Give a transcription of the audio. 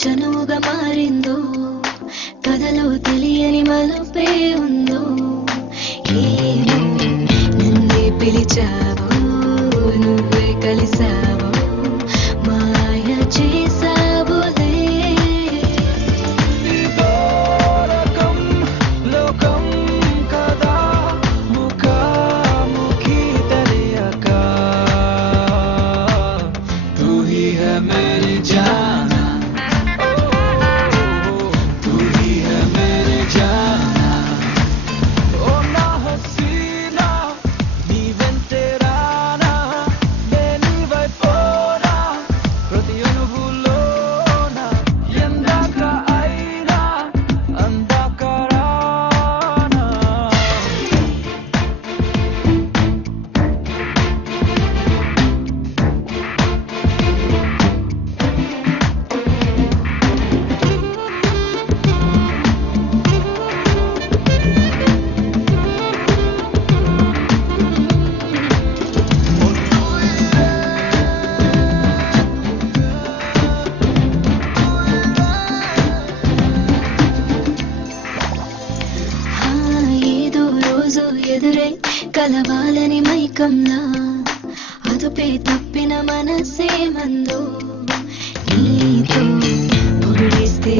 చనువుగా మారిందో కథలో తెలియని మలుపే ఉందో ఏమో నన్నే పిలిచావో నువ్వే కలిసావో మాయ చేసావులే లోకం కదా ముఖాముఖి తెలియక तू ही है मेरी जाना तू ही है मेरी जाना ओ ना हसीना नी వెంటరానా నేను వైపోనా ప్రతి అనుభూలోన ఎందాక అయినా అందాక రానా ఏదో రోజు ఎదురై కలవాలని మైకంలా అదుపే తప్పిన మనసే మందో నీతో పొగిడిస్తే